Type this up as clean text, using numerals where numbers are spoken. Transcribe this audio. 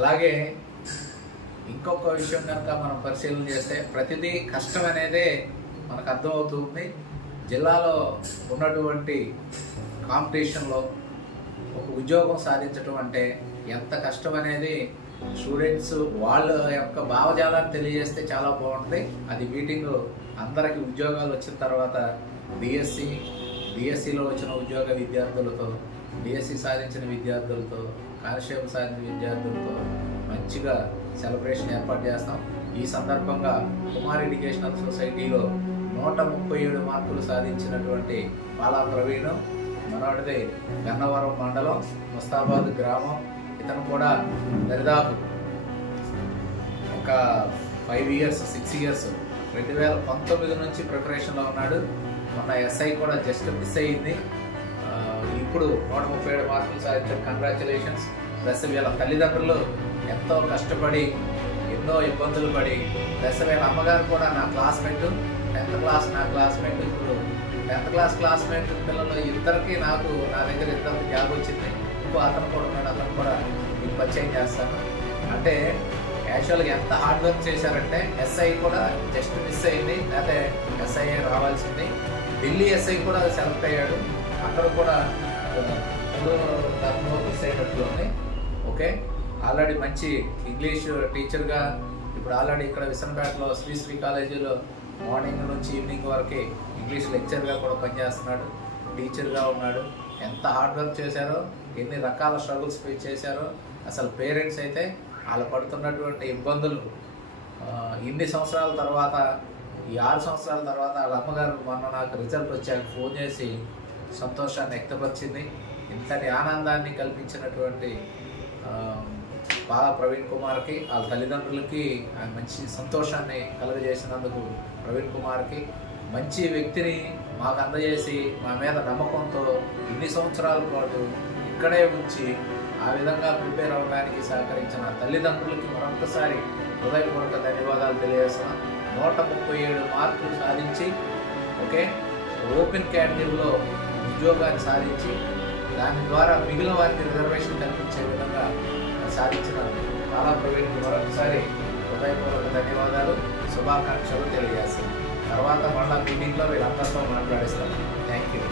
అలాగే ఇంకొక విషయం కనుక మనం పరిశీలన చేస్తే ప్రతిదీ కష్టం అనేదే మనకు అర్థమవుతుంది. జిల్లాలో ఉన్నటువంటి కాంపిటీషన్లో ఒక ఉద్యోగం సాధించడం అంటే ఎంత కష్టం అనేది స్టూడెంట్స్ వాళ్ళ యొక్క భావజాలాన్ని తెలియజేస్తే చాలా బాగుంటుంది. అది మీటింగ్ అందరికీ ఉద్యోగాలు వచ్చిన తర్వాత డిఎస్సిలో వచ్చిన ఉద్యోగ విద్యార్థులతో, డిఎస్సి సాధించిన విద్యార్థులతో, కానిస్టేబుల్ సాధించిన విద్యార్థులతో మంచిగా సెలబ్రేషన్ ఏర్పాటు చేస్తాం. ఈ సందర్భంగా కుమార్ ఎడ్యుకేషనల్ సొసైటీలో 137 మార్కులు సాధించినటువంటి బాలా ప్రవీణ్, మనవాడిది గన్నవరం మండలం ముస్తాబాద్ గ్రామం. ఇతను కూడా దరిదాపు ఒక 5 ఇయర్స్ 6 ఇయర్స్ 2019 నుంచి ప్రిపరేషన్లో ఉన్నాడు. మొన్న ఎస్ఐ కూడా జస్ట్ మిస్ అయ్యింది. ఇప్పుడు 137 మార్కులు సాధించారు. కంగ్రాచులేషన్స్. ప్లస్ వీళ్ళ తల్లిదండ్రులు ఎంతో కష్టపడి ఎన్నో ఇబ్బందులు పడి, ప్లస్ వీళ్ళ అమ్మగారు కూడా నా క్లాస్మేట్, 10th క్లాస్ నా క్లాస్మేట్. ఇప్పుడు 10th క్లాస్ క్లాస్మేట్ పిల్లలు ఇద్దరికి నా దగ్గర ఇద్దరికి జాబ్ వచ్చింది. ఇంకో అతను కూడా ఉన్నాడు, అతను కూడా మీకు పరిచయం చేస్తాను. అంటే యాక్చువల్గా ఎంత హార్డ్ వర్క్ చేశారంటే ఎస్ఐ కూడా జస్ట్ మిస్ అయింది, లేకపోతే ఎస్ఐ రావాల్సింది. ఢిల్లీ ఎస్ఐ కూడా సెలెక్ట్ అయ్యాడు, అక్కడ కూడా దాంట్లో మిస్ అయినట్లు ఉంది. ఓకే, ఆల్రెడీ మంచి ఇంగ్లీష్ టీచర్గా ఇప్పుడు ఆల్రెడీ ఇక్కడ విసనపేటలో శ్రీ కాలేజీలో మార్నింగ్ నుంచి ఈవినింగ్ వరకు ఇంగ్లీష్ లెక్చర్గా కూడా పనిచేస్తున్నాడు, టీచర్గా ఉన్నాడు. ఎంత హార్డ్ వర్క్ చేశారో, ఎన్ని రకాల స్ట్రగుల్స్ ఫేస్ చేశారో. అసలు పేరెంట్స్ అయితే వాళ్ళు పడుతున్నటువంటి ఇబ్బందులు ఇన్ని సంవత్సరాల తర్వాత, ఈ 6 సంవత్సరాల తర్వాత వాళ్ళ అమ్మగారు మొన్న నాకు రిజల్ట్ వచ్చాక ఫోన్ చేసి సంతోషాన్ని వ్యక్తపరిచింది. ఇంతటి ఆనందాన్ని కల్పించినటువంటి బాలా ప్రవీణ్ కుమార్కి, వాళ్ళ తల్లిదండ్రులకి మంచి సంతోషాన్ని కలుగజేసినందుకు ప్రవీణ్ కుమార్కి, మంచి వ్యక్తిని మాకు అందజేసి మా మీద నమ్మకంతో ఇన్ని సంవత్సరాల పాటు ఇక్కడే ఉంచి ఆ విధంగా ప్రిపేర్ అవ్వడానికి సహకరించిన తల్లిదండ్రులకి మరొకసారి హృదయపూర్వక ధన్యవాదాలు తెలియజేస్తున్నాం. 137 మార్కులు సాధించి ఓకే ఓపెన్ కేటగిరీలో ఉద్యోగాన్ని సాధించి దాని ద్వారా మిగిలిన వారికి రిజర్వేషన్ కల్పించే విధంగా సాధించిన బాలా ప్రవీణ్కి మరొకసారి హృదయపూర్వక ధన్యవాదాలు, శుభాకాంక్షలు తెలియజేస్తాం. తర్వాత మళ్ళీ మీటింగ్లో వీళ్ళందరితో మాట్లాడిస్తాం. Thank you.